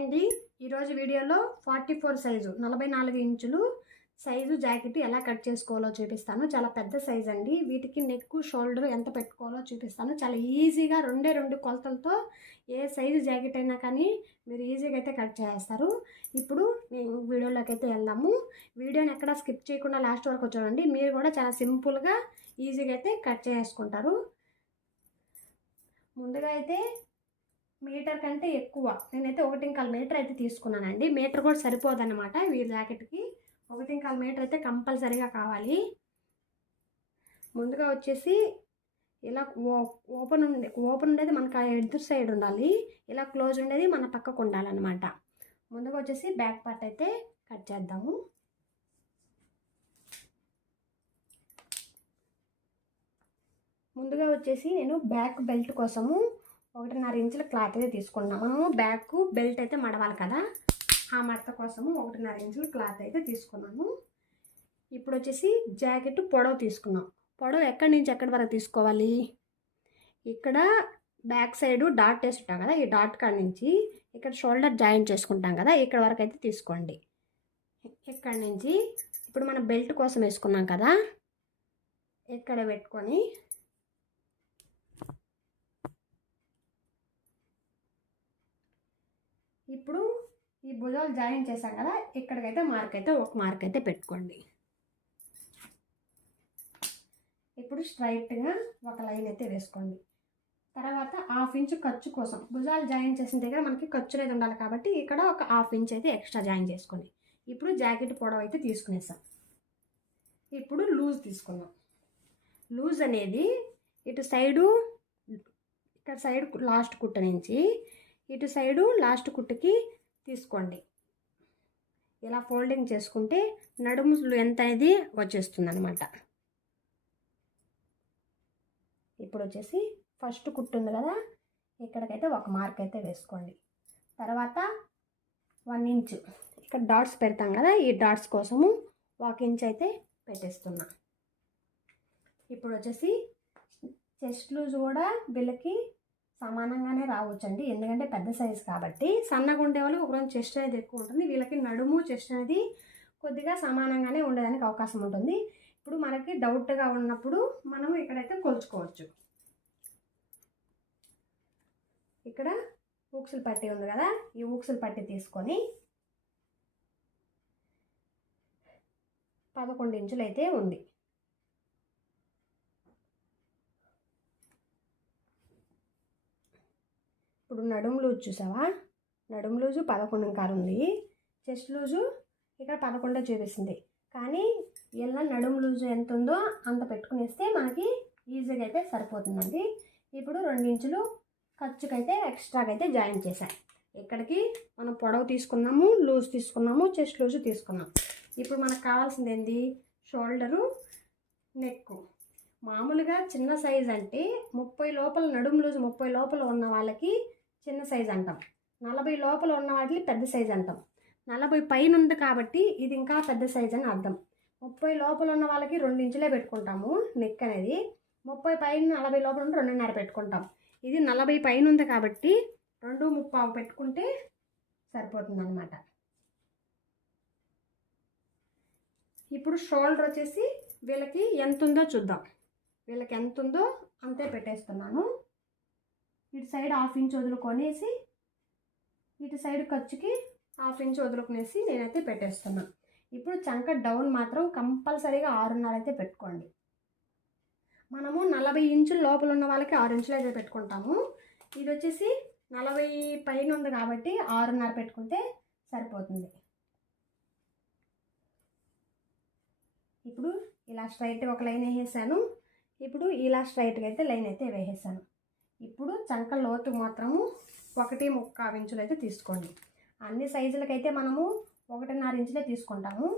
అండి. ఈరోజు వీడియోలో 44 సైజు 44 ఇంచులు సైజు జాకెట్ ఎలా కట్ చేసుకోవాలో చూపిస్తాను. చాలా పెద్ద సైజ్ అండి. వీటికి నెక్ షోల్డర్ ఎంత పెట్టుకోవాలో చూపిస్తాను. చాలా ఈజీగా రెండు కొలతలతో ఏ సైజు జాకెట్ అయినా కానీ మీరు ఈజీగా అయితే కట్ చేస్తారు. ఇప్పుడు నేను వీడియోలోకి అయితే వెళ్దాము. వీడియోని ఎక్కడ స్కిప్ చేయకుండా లాస్ట్ వరకు చూడండి. మీరు కూడా చాలా సింపుల్గా ఈజీగా అయితే కట్ చేసుకుంటారు. ముందుగా అయితే మీటర్ కంటే ఎక్కువ నేనైతే 1.25 మీటర్ అయితే తీసుకున్నానండి. మీటర్ కూడా సరిపోదన్నమాట. ఈ జాకెట్కి 1.25 మీటర్ అయితే కంపల్సరీగా కావాలి. ముందుగా వచ్చేసి ఇలా ఓపెన్ ఉండేది మనకు ఎదురు సైడ్ ఉండాలి. ఇలా క్లోజ్ ఉండేది మన పక్కకు ఉండాలన్నమాట. ముందుగా వచ్చేసి బ్యాక్ పార్ట్ అయితే కట్ చేద్దాము. ముందుగా వచ్చేసి నేను బ్యాక్ బెల్ట్ కోసము 1.5 ఇంచుల క్లాత్ అయితే తీసుకున్నాను. మనము బ్యాక్ బెల్ట్ అయితే మడవాలి కదా, ఆ మడత కోసము 1.5 ఇంచుల క్లాత్ అయితే తీసుకున్నాను. ఇప్పుడు వచ్చేసి జాకెట్ పొడవు తీసుకున్నాం. పొడవు ఎక్కడి నుంచి ఎక్కడి వరకు తీసుకోవాలి? ఇక్కడ బ్యాక్ సైడు డాట్ వేసుకుంటాం కదా, ఈ డాట్ కాడ నుంచి ఇక్కడ షోల్డర్ జాయింట్ చేసుకుంటాం కదా, ఇక్కడ వరకు అయితే తీసుకోండి. ఇక్కడ నుంచి ఇప్పుడు మనం బెల్ట్ కోసం వేసుకున్నాం కదా, ఇక్కడ పెట్టుకొని ఇప్పుడు ఈ భుజాలు జాయిన్ చేసాం కదా, ఇక్కడికైతే ఒక మార్క్ అయితే పెట్టుకోండి. ఇప్పుడు స్ట్రైట్గా ఒక లైన్ అయితే వేసుకోండి. తర్వాత 1/2 ఇంచు ఖర్చు కోసం భుజాలు జాయిన్ చేసిన దగ్గర మనకి ఖర్చు అనేది ఉండాలి కాబట్టి ఇక్కడ ఒక 1/2 ఇంచ్ అయితే ఎక్స్ట్రా జాయిన్ చేసుకోండి. ఇప్పుడు జాకెట్ పొడవు అయితే తీసుకునేసాం. ఇప్పుడు లూజ్ తీసుకుందాం. లూజ్ అనేది ఇటు సైడు, ఇక్కడ సైడ్ లాస్ట్ కుట్ట నుంచి ఇటు సైడు లాస్ట్ కుట్టుకి తీసుకోండి. ఇలా ఫోల్డింగ్ చేసుకుంటే నడుము ఎంత అనేది వచ్చేస్తుంది అనమాట. ఇప్పుడు వచ్చేసి ఫస్ట్ కుట్టు ఉంది కదా, ఇక్కడికైతే ఒక మార్క్ అయితే వేసుకోండి. తర్వాత 1 ఇంచు ఇక్కడ డాట్స్ పెడతాం కదా, ఈ డాట్స్ కోసము 1 ఇంచ్ అయితే పెట్టేస్తున్నా. ఇప్పుడు వచ్చేసి చెస్ట్ లూజ్ కూడా వీళ్ళకి సమానంగానే రావచ్చండి, ఎందుకంటే పెద్ద సైజు కాబట్టి. సన్నగా ఉండే వాళ్ళు ఒకరోజు చెస్ట్ అనేది ఎక్కువ ఉంటుంది, వీళ్ళకి నడుము చెస్ట్ అనేది కొద్దిగా సమానంగానే ఉండడానికి అవకాశం ఉంటుంది. ఇప్పుడు మనకి డౌట్గా ఉన్నప్పుడు మనం ఇక్కడైతే కొలుచుకోవచ్చు. ఇక్కడ ఊక్సులు పట్టి ఉంది కదా, ఈ ఊక్సులు పట్టి తీసుకొని 11 ఇంచులు అయితే ఉంది. ఇప్పుడు నడుము లూజు చూసావా, నడుము లూజు 11.25 ఉంది. చెస్ట్ లూజు ఇక్కడ 11 చూపిస్తుంది. కానీ ఇలా నడుము లూజు ఎంత ఉందో అంత పెట్టుకునేస్తే మనకి ఈజీగా అయితే సరిపోతుందండి. ఇప్పుడు 2 ఇంచులు ఖర్చుకైతే ఎక్స్ట్రాగా అయితే జాయిన్ చేశాను. ఇక్కడికి మనం పొడవు తీసుకున్నాము, లూజ్ తీసుకున్నాము, చెస్ట్ లూజు తీసుకున్నాం. ఇప్పుడు మనకు కావాల్సింది ఏంటి? Shoulder, neck. మామూలుగా చిన్న సైజ్ అంటే 30 లోపల నడుము లూజు 30 లోపల ఉన్న వాళ్ళకి చిన్న సైజ్ అంటాం, 40 లోపల ఉన్న వాటిని పెద్ద సైజ్ అంటాం. 40 పైన ఉంది కాబట్టి ఇది ఇంకా పెద్ద సైజ్ అని అర్థం. 30 లోపల ఉన్న వాళ్ళకి 2 ఇంచులే పెట్టుకుంటాము నెక్ అనేది. 30 పైన 40 లోపల ఉంటే 2.5 పెట్టుకుంటాం. ఇది 40 పైన ఉంది కాబట్టి 2.35 పెట్టుకుంటే సరిపోతుంది అన్నమాట. ఇప్పుడు షోల్డర్ వచ్చేసి వీళ్ళకి ఎంత ఉందో చూద్దాం. వీళ్ళకి ఎంత ఉందో అంతే పెట్టేస్తున్నాను. ఇటు సైడ్ 1/2 ఇంచ్ వదులుకొనేసి ఇటు సైడ్ ఖర్చుకి 1/2 ఇంచ్ వదులుకునేసి నేనైతే పెట్టేస్తున్నాను. ఇప్పుడు చంక డౌన్ మాత్రం కంపల్సరీగా 6.5 అయితే పెట్టుకోండి. మనము 40 ఇంచుల లోపల ఉన్న వాళ్ళకి 6 ఇంచులు అయితే పెట్టుకుంటాము. ఇది వచ్చేసి 40 పైన ఉంది కాబట్టి 6.5 పెట్టుకుంటే సరిపోతుంది. ఇప్పుడు ఇలా స్ట్రైట్గా ఒక లైన్ వేసేసాను. ఇప్పుడు ఇలా స్ట్రైట్గా అయితే లైన్ అయితే వేసేసాను. ఇప్పుడు చంక లోతు మాత్రము 1.25 ఇంచులు అయితే తీసుకోండి. అన్ని సైజులకైతే మనము 1.5 ఇంచులే తీసుకుంటాము.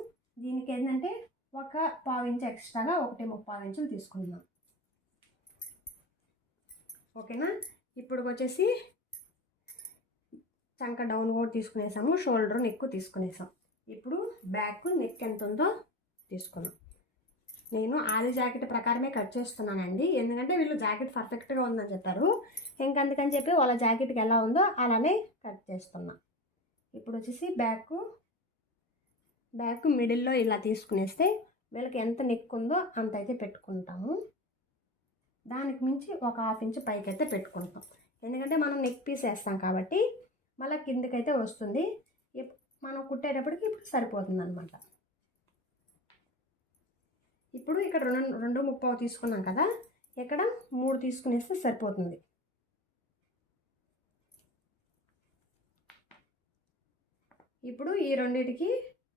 దీనికి ఏంటంటే 1/4 ఇంచు ఎక్స్ట్రాగా 1.35 ఇంచులు తీసుకుంటున్నాం. ఓకేనా? ఇప్పుడు వచ్చేసి చంక డౌన్ కూడా తీసుకునేసాము, షోల్డర్ నెక్ తీసుకునేసాం. ఇప్పుడు బ్యాక్ నెక్ ఎంత ఉందో తీసుకున్నాం. నేను ఆది జాకెట్ ప్రకారమే కట్ చేస్తున్నానండి, ఎందుకంటే వీళ్ళు జాకెట్ పర్ఫెక్ట్గా ఉందని చెప్పారు. ఇంకందుకని చెప్పి వాళ్ళ జాకెట్కి ఎలా ఉందో అలానే కట్ చేస్తున్నా. ఇప్పుడు వచ్చేసి బ్యాక్ మిడిల్లో ఇలా తీసుకునేస్తే వీళ్ళకి ఎంత నెక్ ఉందో అంత అయితే పెట్టుకుంటాము. దానికి మించి ఒక 1/2 ఇంచ్ పైకి అయితే పెట్టుకుంటాం. ఎందుకంటే మనం నెక్ పీస్ వేస్తాం కాబట్టి మళ్ళీ కిందకైతే వస్తుంది. మనం కుట్టేటప్పటికి ఇప్పుడు సరిపోతుంది అనమాట. ఇప్పుడు ఇక్కడ 2.25 తీసుకున్నాం కదా, ఇక్కడ 3 తీసుకునేస్తే సరిపోతుంది. ఇప్పుడు ఈ రెండింటికి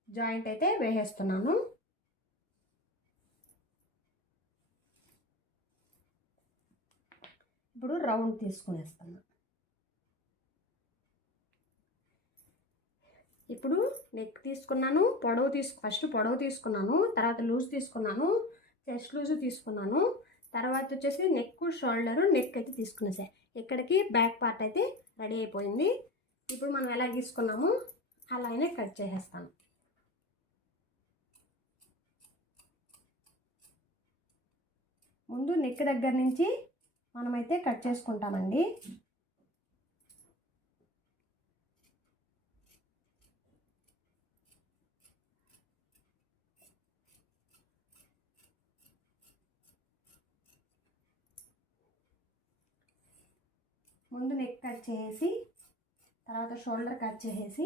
జాయింట్ అయితే వేసేస్తున్నాను. ఇప్పుడు రౌండ్ తీసుకునేస్తాను. ఇప్పుడు నెక్ తీసుకున్నాను, ఫస్ట్ పొడవు తీసుకున్నాను, తర్వాత లూజ్ తీసుకున్నాను, చెస్ట్ లూజ్ తీసుకున్నాను, తర్వాత వచ్చేసి నెక్ షోల్డరు నెక్ అయితే తీసుకునేసా. ఇక్కడికి బ్యాక్ పార్ట్ అయితే రెడీ అయిపోయింది. ఇప్పుడు మనం ఎలా గీసుకున్నామో అలానే కట్ చేసేస్తాను. ముందు నెక్ దగ్గర నుంచి మనమైతే కట్ చేసుకుంటామండి. ముందు నెక్ కట్ చేసి తర్వాత షోల్డర్ కట్ చేసి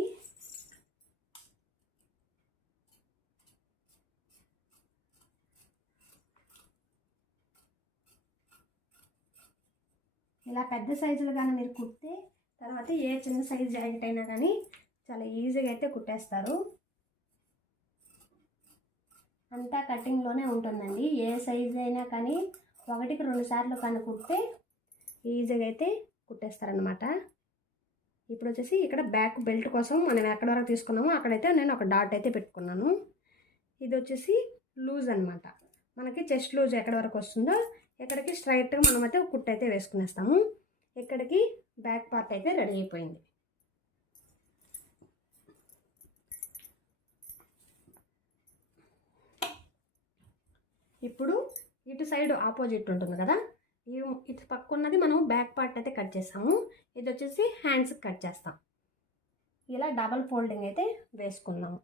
ఇలా పెద్ద సైజులు కానీ మీరు కుడితే తర్వాత ఏ చిన్న సైజు జాకెట్ అయినా కానీ చాలా ఈజీగా అయితే కుట్టేస్తారు. అంతా కటింగ్లోనే ఉంటుందండి. ఏ సైజు అయినా కానీ 1కి 2 సార్లు కానీ కుడితే ఈజీగా అయితే కుట్టేస్తారనమాట. ఇప్పుడు వచ్చేసి ఇక్కడ బ్యాక్ బెల్ట్ కోసం మనం ఎక్కడ వరకు తీసుకున్నామో అక్కడైతే నేను ఒక డాట్ అయితే పెట్టుకున్నాను. ఇది వచ్చేసి లూజ్ అనమాట. మనకి చెస్ట్ లూజ్ ఎక్కడ వరకు వస్తుందో ఇక్కడికి స్ట్రైట్గా మనమైతే కుట్టు అయితే వేసుకునేస్తాము. ఇక్కడికి బ్యాక్ పార్ట్ అయితే రెడీ అయిపోయింది. ఇప్పుడు ఇటు సైడ్ ఆపోజిట్ ఉంటుంది కదా, ఇటు పక్క ఉన్నది మనం బ్యాక్ పార్ట్ అయితే కట్ చేస్తాము. ఇది వచ్చేసి హ్యాండ్స్కి కట్ చేస్తాం. ఇలా డబల్ ఫోల్డింగ్ అయితే వేసుకున్నాము.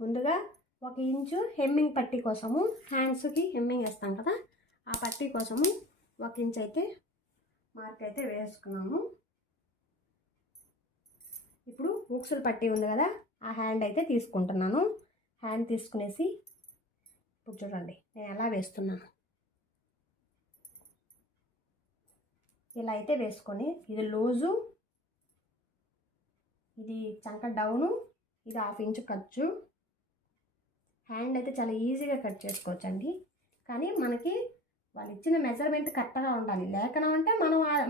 ముందుగా 1 ఇంచు హెమ్మింగ్ పట్టీ కోసము, హ్యాండ్స్కి హెమ్మింగ్ వేస్తాం కదా, ఆ పట్టీ కోసము 1 ఇంచ్ అయితే మార్క్ అయితే వేసుకున్నాము. ఇప్పుడు ఉక్సులు పట్టీ ఉంది కదా, ఆ హ్యాండ్ అయితే తీసుకుంటున్నాను. హ్యాండ్ తీసుకునేసి ఇప్పుడు చూడండి నేను ఎలా వేస్తున్నాను. ఇలా అయితే వేసుకొని ఇది లూజు, ఇది చంక డౌను, ఇది 1/2 ఇంచు ఖర్చు. హ్యాండ్ అయితే చాలా ఈజీగా కట్ చేసుకోవచ్చండి. కానీ మనకి వాళ్ళు ఇచ్చిన మెజర్మెంట్ కరెక్ట్గా ఉండాలి. లేకనంటే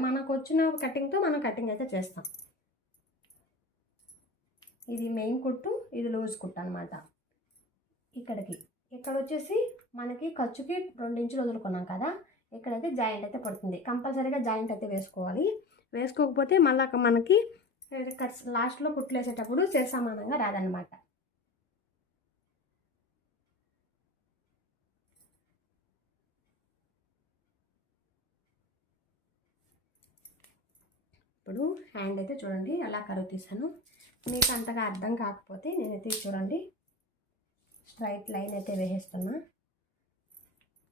మనకు వచ్చిన కటింగ్తో మనం కటింగ్ అయితే చేస్తాం. ఇది మెయిన్ కుట్టు, ఇది లూజ్ కుట్టు అనమాట. ఇక్కడ వచ్చేసి మనకి ఖర్చుకి 2 ఇంచులు వదులుకున్నాం కదా, ఇక్కడైతే జాయింట్ అయితే పడుతుంది. కంపల్సరీగా జాయింట్ అయితే వేసుకోవాలి. వేసుకోకపోతే మళ్ళీ మనకి లాస్ట్లో కుట్లు వేసేటప్పుడు సమానంగా రాదనమాట. ఇప్పుడు హ్యాండ్ అయితే చూడండి అలా కరువు తీసాను. మీకు అంతగా అర్థం కాకపోతే నేనైతే చూడండి స్ట్రైట్ లైన్ అయితే వేసేస్తున్నా.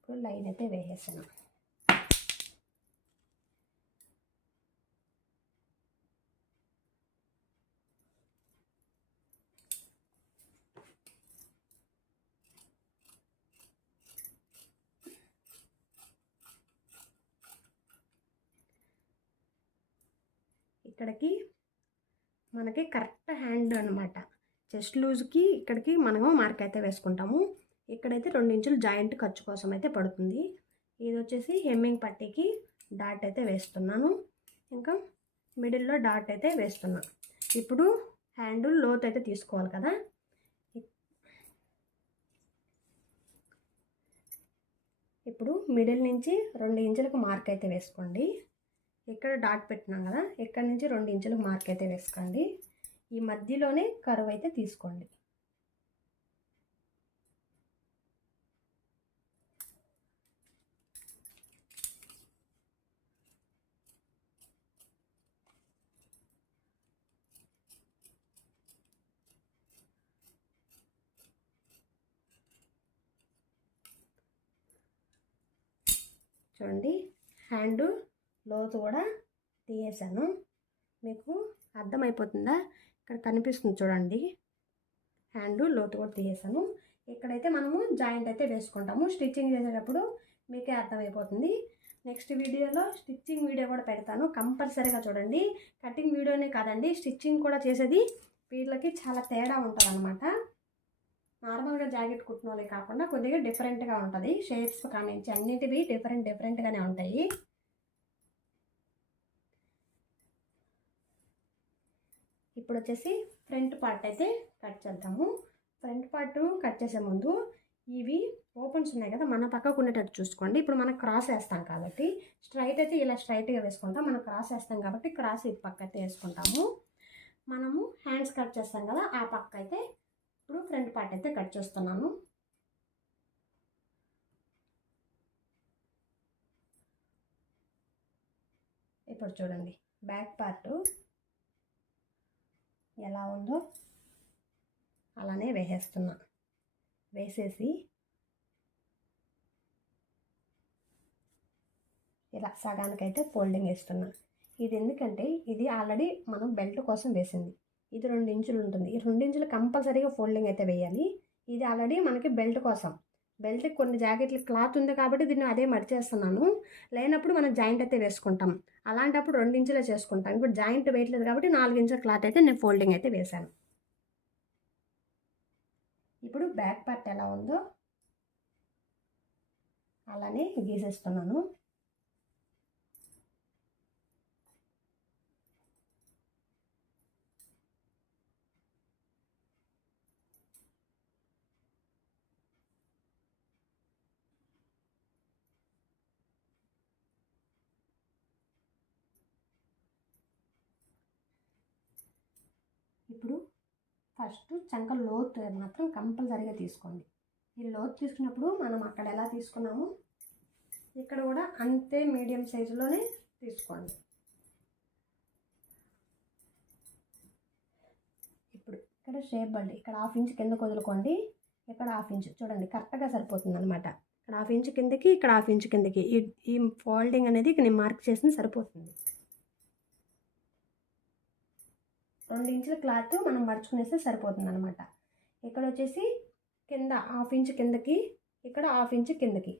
ఇప్పుడు లైన్ అయితే వేసేస్తున్నా. ఇక్కడికి మనకి కరెక్ట్ హ్యాండ్ అనమాట. చెస్ట్ లూజ్కి ఇక్కడికి మనము మార్క్ అయితే వేసుకుంటాము. ఇక్కడైతే 2 ఇంచులు జాయింట్ ఖర్చు కోసం అయితే పడుతుంది. ఇది వచ్చేసి హెమ్మింగ్ పట్టీకి డాట్ అయితే వేస్తున్నాను. ఇంకా మిడిల్లో డాట్ అయితే వేస్తున్నాను. ఇప్పుడు హ్యాండ్ లోత్ అయితే తీసుకోవాలి కదా, ఇప్పుడు మిడిల్ నుంచి 2 ఇంచులకు మార్క్ అయితే వేసుకోండి. ఇక్కడ డాట్ పెట్టినాం కదా, ఇక్కడ నుంచి 2 ఇంచులకు మార్క్ అయితే వేసుకోండి. ఈ మధ్యలోనే కర్వ్ అయితే తీసుకోండి. చూడండి హ్యాండ్ లోతు కూడా తీసేసాను. మీకు అర్థమైపోతుందా? ఇక్కడ కనిపిస్తుంది చూడండి, హ్యాండ్ లోతు కూడా తీసేసాను. ఇక్కడైతే మనము జాయింట్ అయితే వేసుకుంటాము. స్టిచ్చింగ్ చేసేటప్పుడు మీకే అర్థమైపోతుంది. నెక్స్ట్ వీడియోలో స్టిచ్చింగ్ వీడియో కూడా పెడతాను, కంపల్సరీగా చూడండి. కటింగ్ వీడియోనే కాదండి, స్టిచ్చింగ్ కూడా చేసేది వీళ్ళకి చాలా తేడా ఉంటుంది అనమాట. నార్మల్గా జాకెట్ కుట్టిన వాళ్ళే కాకుండా కొద్దిగా డిఫరెంట్గా ఉంటుంది. షేప్స్ కానీ అన్నిటివి డిఫరెంట్గానే ఉంటాయి. ఇప్పుడు వచ్చేసి ఫ్రంట్ పార్ట్ అయితే కట్ చేద్దాము. ఫ్రంట్ పార్ట్ కట్ చేసే ముందు ఇవి ఓపెన్స్ ఉన్నాయి కదా, మన పక్కకు ఉండేటట్టు చూసుకోండి. ఇప్పుడు మనం క్రాస్ వేస్తాం కాబట్టి స్ట్రైట్ అయితే ఇలా స్ట్రైట్గా వేసుకుంటాం. మనం క్రాస్ వేస్తాం కాబట్టి క్రాస్ ఈ పక్క అయితే వేసుకుంటాము. మనము హ్యాండ్స్ కట్ చేస్తాం కదా, ఆ పక్క అయితే ఇప్పుడు ఫ్రంట్ పార్ట్ అయితే కట్ చేస్తున్నాను. ఇప్పుడు చూడండి బ్యాక్ పార్ట్ ఎలా ఉందో అలానే వేసేస్తున్నా. వేసేసి ఇలా సగానికైతే ఫోల్డింగ్ వేస్తున్నా. ఇది ఎందుకంటే ఇది ఆల్రెడీ మనం బెల్ట్ కోసం వేసింది. ఇది 2 ఇంచులు ఉంటుంది. ఈ 2 ఇంచులు కంపల్సరీగా ఫోల్డింగ్ అయితే వేయాలి. ఇది ఆల్రెడీ మనకి బెల్ట్ కోసం. బెల్ట్కి కొన్ని జాకెట్లు క్లాత్ ఉంది కాబట్టి దీన్ని అదే మడిచేస్తున్నాను. లేనప్పుడు మనం జాయింట్ అయితే వేసుకుంటాం. అలాంటప్పుడు 2 ఇంచులే చేసుకుంటాం. ఇప్పుడు జాయింట్ వేయట్లేదు కాబట్టి 4 ఇంచుల క్లాత్ అయితే నేను ఫోల్డింగ్ అయితే వేశాను. ఇప్పుడు బ్యాక్ పార్ట్ ఎలా ఉందో అలానే గీసేస్తున్నాను. ఇప్పుడు ఫస్ట్ చంక లోతు మాత్రం కంపల్సరీగా తీసుకోండి. ఈ లోతు తీసుకున్నప్పుడు మనం అక్కడ ఎలా తీసుకున్నామో ఇక్కడ కూడా అంతే మీడియం సైజులోనే తీసుకోండి. ఇప్పుడు ఇక్కడ షేప్ బెల్ట్ ఇక్కడ 1/2 ఇంచ్ కిందకు వదులుకోండి. ఇక్కడ 1/2 ఇంచ్ చూడండి కరెక్ట్గా సరిపోతుంది అనమాట. ఇక్కడ 1/2 ఇంచ్ కిందకి, ఇక్కడ 1/2 ఇంచ్ కిందకి ఈ ఫోల్డింగ్ అనేది నేను మార్క్ చేసింది సరిపోతుంది. 2 ఇంచుల క్లాత్ మనం మడుచుకునేస్తే సరిపోతుంది అనమాట. ఇక్కడ వచ్చేసి కింద 1/2 ఇంచ్ కిందకి, ఇక్కడ 1/2 ఇంచ్ కిందకి.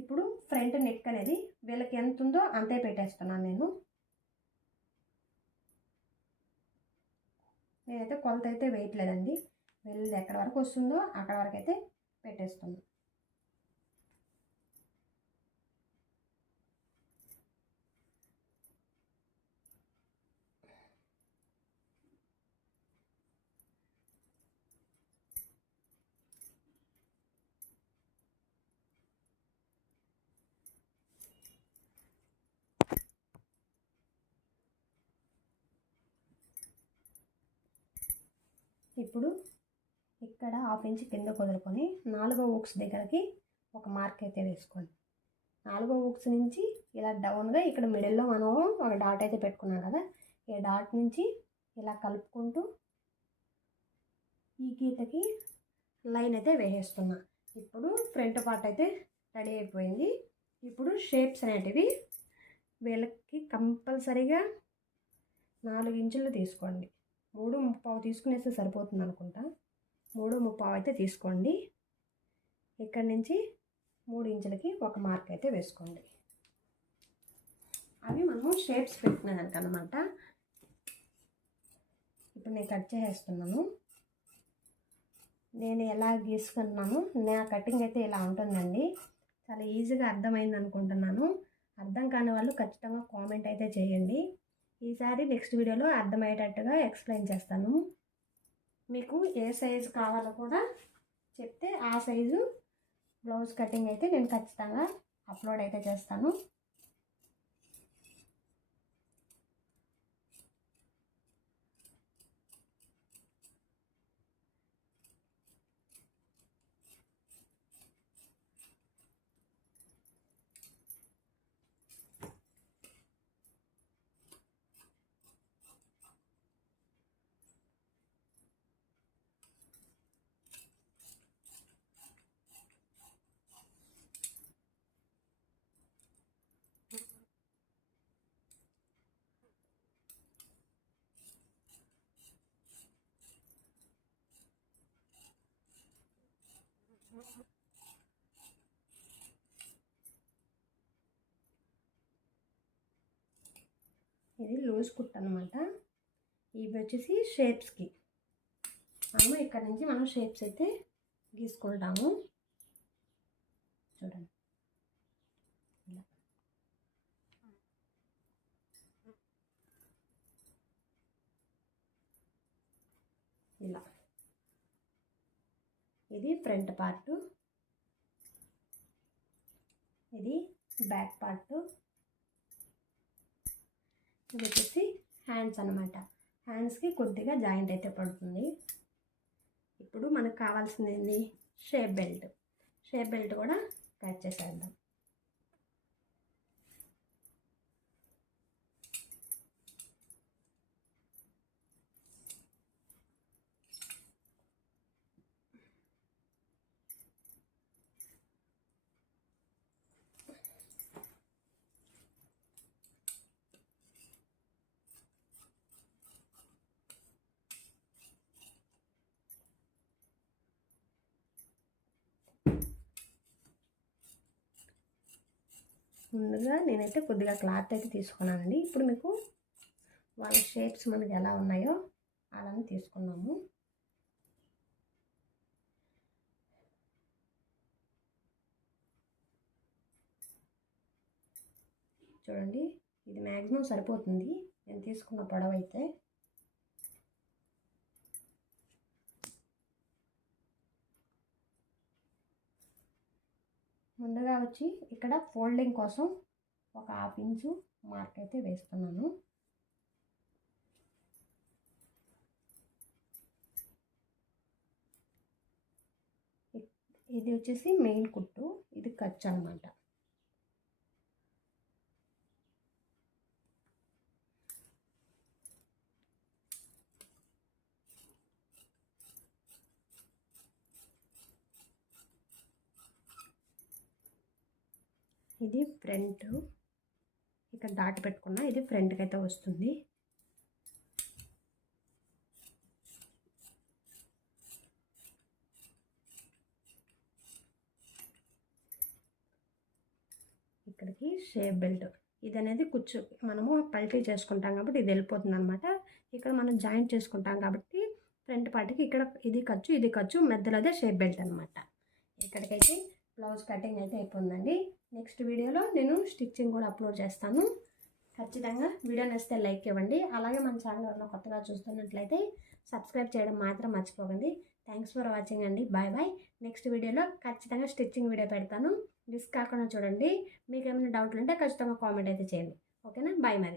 ఇప్పుడు ఫ్రంట్ నెక్ అనేది వీళ్ళకి ఎంత ఉందో అంతే పెట్టేస్తున్నాను నేనైతే కొలత అయితే వేయట్లేదండి. వీళ్ళది ఎక్కడి వరకు వస్తుందో అక్కడ వరకు అయితే పెట్టేస్తున్నాను. ఇప్పుడు ఇక్కడ 1/2 ఇంచ్ కింద వదులుకొని 4వ ఊక్స్ దగ్గరకి ఒక మార్క్ అయితే వేసుకోండి. 4వ ఊక్స్ నుంచి ఇలా డౌన్గా ఇక్కడ మిడిల్లో మనం ఒక డాట్ అయితే పెట్టుకున్నాం కదా, ఈ డాట్ నుంచి ఇలా కలుపుకుంటూ ఈ గీతకి లైన్ అయితే వేసేస్తున్నా. ఇప్పుడు ఫ్రంట్ పార్ట్ అయితే రెడీ అయిపోయింది. ఇప్పుడు షేప్స్ అనేటివి వీళ్ళకి కంపల్సరీగా 4 ఇంచులు తీసుకోండి. 3.25 తీసుకునేస్తే సరిపోతుంది అనుకుంటా. 3.25 అయితే తీసుకోండి. ఇక్కడి నుంచి 3 ఇంచులకి ఒక మార్క్ అయితే వేసుకోండి. అవి మనము షేప్స్ పెట్టుకునేదానికి అన్నమాట. ఇప్పుడు నేను కట్ చేసేస్తున్నాను. నేను ఎలా గీసుకున్నాను, నా కటింగ్ అయితే ఇలా ఉంటుందండి. చాలా ఈజీగా అర్థమైంది అనుకుంటున్నాను. అర్థం కాని వాళ్ళు ఖచ్చితంగా కామెంట్ అయితే చేయండి. ఈసారి నెక్స్ట్ వీడియోలో అర్థమయ్యేటట్టుగా ఎక్స్ప్లెయిన్ చేస్తాను. మీకు ఏ సైజు కావాలో కూడా చెప్తే ఆ సైజు బ్లౌజ్ కటింగ్ అయితే నేను ఖచ్చితంగా అప్లోడ్ అయితే చేస్తాను. ఇది లూజ్ కుట్ అనమాట. ఇవి వచ్చేసి షేప్స్కి మనము ఇక్కడ నుంచి మనం షేప్స్ అయితే గీసుకుంటాము. చూడండి ఇలా ఇది ఫ్రంట్ పార్ట్, ఇది బ్యాక్ పార్ట్, ఇది వచ్చేసి హ్యాండ్స్ అనమాట. హ్యాండ్స్కి కొద్దిగా జాయింట్ అయితే పడుతుంది. ఇప్పుడు మనకు కావాల్సింది ఏంది, షేప్ బెల్ట్. షేప్ బెల్ట్ కూడా కట్ చేసేద్దాం. ముందుగా నేనైతే కొద్దిగా క్లాత్ అయితే తీసుకున్నానండి. ఇప్పుడు మీకు వాళ్ళ షేప్స్ మనకి ఎలా ఉన్నాయో అలానే తీసుకున్నాము. చూడండి ఇది మ్యాక్సిమం సరిపోతుంది నేను తీసుకున్న పొడవు అయితే. ముందుగా వచ్చి ఇక్కడ ఫోల్డింగ్ కోసం ఒక 1/2 ఇంచు మార్క్ అయితే వేస్తున్నాను. ఇది వచ్చేసి మెయిన్ కుట్టు, ఇది ఖర్చు అనమాట. ఇది ఫ్రంట్, ఇక్కడ డాట్ పెట్టుకున్నా, ఇది ఫ్రంట్కి అయితే వస్తుంది. ఇక్కడికి షేప్ బెల్ట్, ఇది అనేది కుచ్చు మనము పల్టీ చేసుకుంటాం కాబట్టి ఇది వెళ్ళిపోతుంది అనమాట. ఇక్కడ మనం జాయింట్ చేసుకుంటాం కాబట్టి ఫ్రంట్ పార్ట్కి ఇక్కడ ఇది ఖర్చు, ఇది ఖర్చు, మధ్యలో అదే షేప్ బెల్ట్ అనమాట. ఇక్కడికైతే బ్లౌజ్ కటింగ్ అయితే అయిపోయిందండి. నెక్స్ట్ వీడియోలో నేను స్టిచ్చింగ్ కూడా అప్లోడ్ చేస్తాను. ఖచ్చితంగా వీడియో నచ్చితే లైక్ ఇవ్వండి. అలాగే మన ఛానల్ ఎవరైనా కొత్తగా చూస్తున్నట్లయితే సబ్స్క్రైబ్ చేయడం మాత్రం మర్చిపోకండి. థ్యాంక్స్ ఫర్ వాచింగ్ అండి. Bye bye. నెక్స్ట్ వీడియోలో ఖచ్చితంగా స్టిచ్చింగ్ వీడియో పెడతాను. మిస్ కాకుండా చూడండి. మీకు ఏమైనా డౌట్లు ఉంటే ఖచ్చితంగా కామెంట్ అయితే చేయండి. ఓకేనా? బాయ్ మరి.